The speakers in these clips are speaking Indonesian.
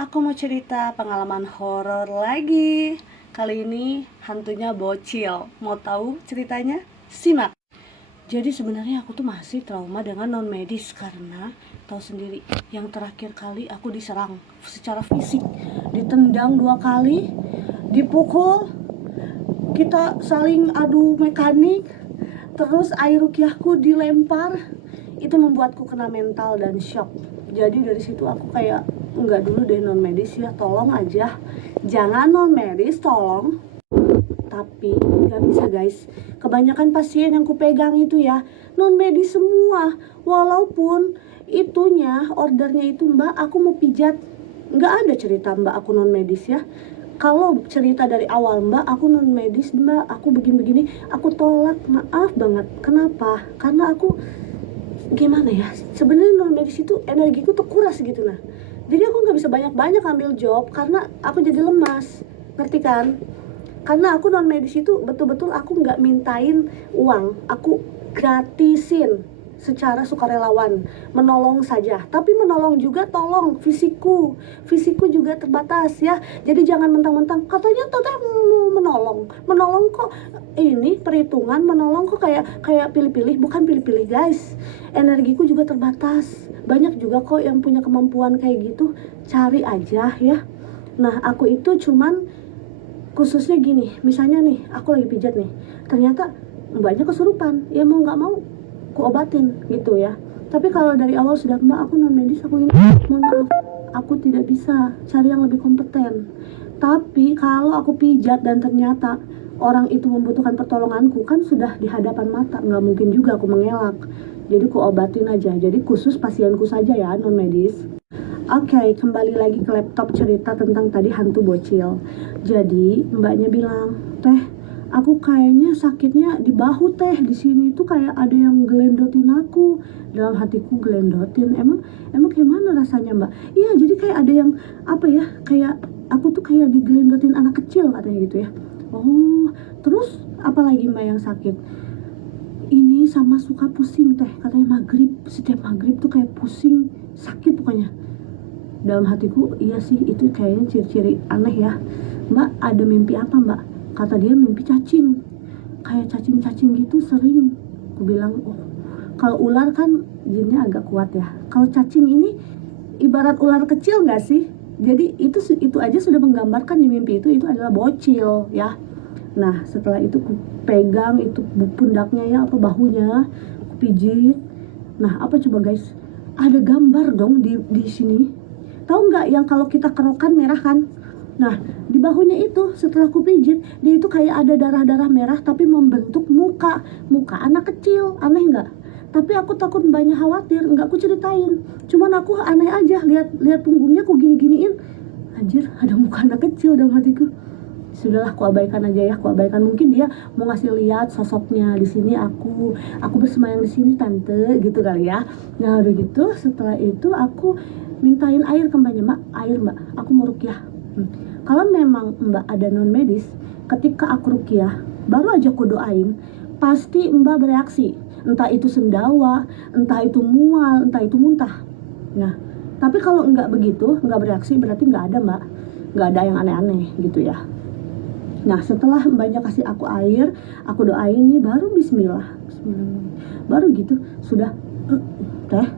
Aku mau cerita pengalaman horor lagi. Kali ini hantunya bocil. Mau tahu ceritanya? Simak. Jadi sebenarnya aku tuh masih trauma dengan non medis karena tahu sendiri, yang terakhir kali aku diserang secara fisik, ditendang 2 kali, dipukul, kita saling adu mekanik, terus air rukiahku dilempar. Itu membuatku kena mental dan shock. Jadi dari situ aku kayak enggak dulu deh non medis ya, tolong aja jangan non medis, tolong. Tapi nggak bisa guys, kebanyakan pasien yang kupegang itu ya non medis semua. Walaupun itunya ordernya itu mbak aku mau pijat, nggak ada cerita mbak aku non medis ya. Kalau cerita dari awal mbak aku non medis, mbak aku begini-begini, aku tolak, maaf banget. Kenapa? Karena aku gimana ya, sebenarnya non medis itu energiku tuh kuras gitu. Nah jadi aku nggak bisa banyak-banyak ambil job karena aku jadi lemas, ngerti kan? Karena aku non medis itu betul-betul aku nggak mintain uang, aku gratisin secara sukarelawan, menolong saja. Tapi menolong juga tolong fisikku juga terbatas ya. Jadi jangan mentang-mentang katanya teteh menolong kok ini perhitungan, menolong kok kayak pilih-pilih. Bukan pilih-pilih guys, energiku juga terbatas. Banyak juga kok yang punya kemampuan kayak gitu, cari aja ya. Nah aku itu cuman khususnya gini, misalnya nih aku lagi pijat nih, ternyata mbaknya kesurupan, ya mau nggak mau aku obatin gitu ya. Tapi kalau dari awal sudah mbak aku non medis, aku ini mohon maaf aku tidak bisa, cari yang lebih kompeten. Tapi kalau aku pijat dan ternyata orang itu membutuhkan pertolonganku, kan sudah di hadapan mata, nggak mungkin juga aku mengelak. Jadi aku obatin aja, jadi khusus pasienku saja ya non medis. Oke, kembali lagi ke laptop cerita tentang tadi hantu bocil. Jadi mbaknya bilang, teh, aku kayaknya sakitnya di bahu teh, di sini tuh kayak ada yang gelendotin aku. Dalam hatiku, gelendotin, emang kayak mana rasanya mbak? Iya, jadi kayak ada yang apa ya, kayak aku tuh kayak digelendotin anak kecil katanya gitu ya. Oh, terus apa lagi mbak yang sakit? Ini sama suka pusing teh, katanya maghrib, setiap maghrib tuh kayak pusing, sakit pokoknya. Dalam hatiku, iya sih itu kayaknya ciri-ciri aneh ya. Mbak ada mimpi apa mbak? Kata dia mimpi cacing, kayak cacing-cacing gitu sering. Aku bilang, oh kalau ular kan jinnya agak kuat ya, kalau cacing ini ibarat ular kecil nggak sih? Jadi itu aja sudah menggambarkan di mimpi itu adalah bocil ya. Nah setelah itu aku pegang itu pundaknya ya, apa bahunya, aku pijit. Nah apa coba guys, ada gambar dong di sini. Tahu nggak yang kalau kita kerokan merah kan? Nah di bahunya itu setelah aku pijit, dia itu kayak ada darah-darah merah tapi membentuk muka anak kecil. Aneh nggak? Tapi aku takut mbaknya khawatir, nggak aku ceritain. Cuman aku aneh aja lihat punggungnya aku gini-giniin. Anjir, ada muka anak kecil dalam hatiku. Sudahlah, aku abaikan aja ya, aku abaikan. Mungkin dia mau ngasih lihat sosoknya di sini, aku bersemayam di sini tante gitu kali ya. Nah udah gitu setelah itu aku mintain air ke mbaknya, mbak air mbak, aku mau rukiah. Kalau memang mbak ada non medis, ketika aku rukiah baru aja aku doain, pasti mbak bereaksi, entah itu sendawa, entah itu mual, entah itu muntah. Nah tapi kalau enggak begitu, enggak bereaksi, berarti enggak ada mbak, enggak ada yang aneh-aneh gitu ya. Nah setelah mbaknya kasih aku air, aku doain nih, baru bismillah, baru gitu sudah teh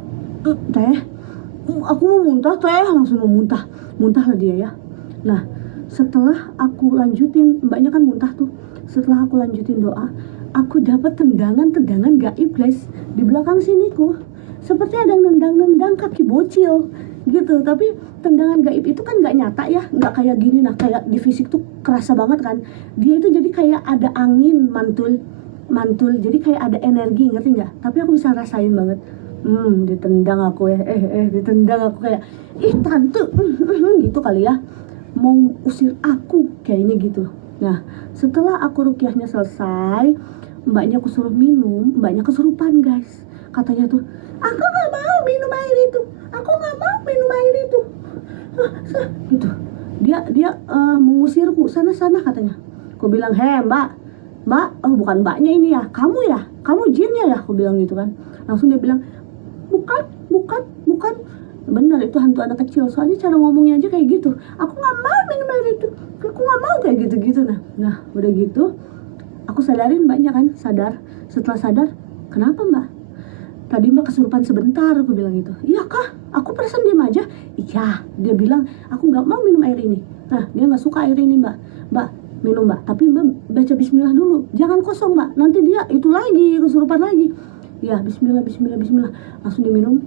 aku mau muntah teh, langsung mau muntah lah dia ya. Nah setelah aku lanjutin, mbaknya kan muntah tuh, setelah aku lanjutin doa, aku dapat tendangan gaib guys di belakang siniku, seperti ada yang nendang kaki bocil gitu. Tapi tendangan gaib itu kan nggak nyata ya, nggak kayak gini. Nah kayak di fisik tuh kerasa banget kan, dia itu jadi kayak ada angin mantul, jadi kayak ada energi, ngerti nggak? Tapi aku bisa rasain banget. Ditendang aku ya, ditendang aku kayak, ih tante, gitu kali ya, mau usir aku kayaknya gitu. Nah setelah aku rukiahnya selesai, mbaknya aku suruh minum, mbaknya kesurupan guys. Katanya tuh, aku nggak mau minum air itu, aku nggak mau minum air itu, gitu. Dia mengusirku, sana katanya. Aku bilang, mbak, oh bukan mbaknya ini ya, kamu jinnya ya, aku bilang gitu kan. Langsung dia bilang, bukan, bener itu hantu anak kecil, soalnya cara ngomongnya aja kayak gitu, aku nggak mau minum air itu, aku nggak mau, kayak gitu-gitu. Nah udah gitu aku sadarin mbaknya kan, setelah sadar, kenapa mbak, tadi mbak kesurupan sebentar, aku bilang gitu. Iya kah, aku perasaan diam aja. Iya, dia bilang aku nggak mau minum air ini. Nah dia nggak suka air ini mbak minum mbak, tapi mbak baca bismillah dulu, jangan kosong mbak, nanti dia itu lagi kesurupan lagi. Ya bismillah bismillah bismillah, langsung diminum.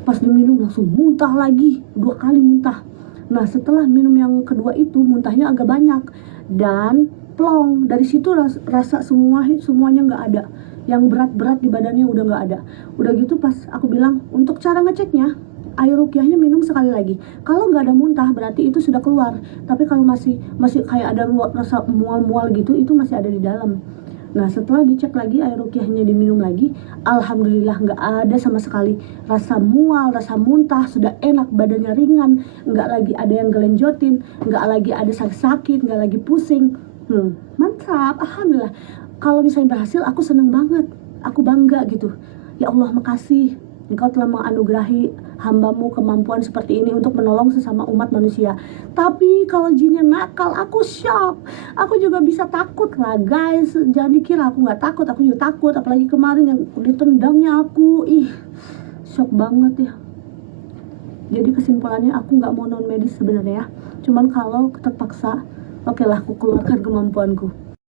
Pas diminum langsung muntah lagi, 2 kali muntah. Nah setelah minum yang kedua itu muntahnya agak banyak dan plong. Dari situ rasa semuanya nggak ada, yang berat-berat di badannya udah nggak ada. Udah gitu pas aku bilang untuk cara ngeceknya, air rukyahnya minum sekali lagi. Kalau nggak ada muntah berarti itu sudah keluar. Tapi kalau masih kayak ada rasa mual-mual gitu, itu masih ada di dalam. Nah setelah dicek lagi, air rukyahnya diminum lagi, alhamdulillah nggak ada sama sekali rasa mual, rasa muntah, sudah enak, badannya ringan, nggak lagi ada yang gelenjotin, nggak lagi ada sakit, nggak lagi pusing. Mantap, alhamdulillah. Kalau misalnya berhasil, aku seneng banget, aku bangga gitu. Ya Allah, makasih Engkau telah menganugerahi hambamu kemampuan seperti ini untuk menolong sesama umat manusia. Tapi kalau jinnya nakal, aku shock. Aku juga bisa takut lah guys. Jangan dikira aku nggak takut, aku juga takut. Apalagi kemarin yang ditendangnya aku, shock banget ya. Jadi kesimpulannya aku nggak mau non medis sebenarnya. Cuman kalau terpaksa, oke lah aku keluarkan kemampuanku.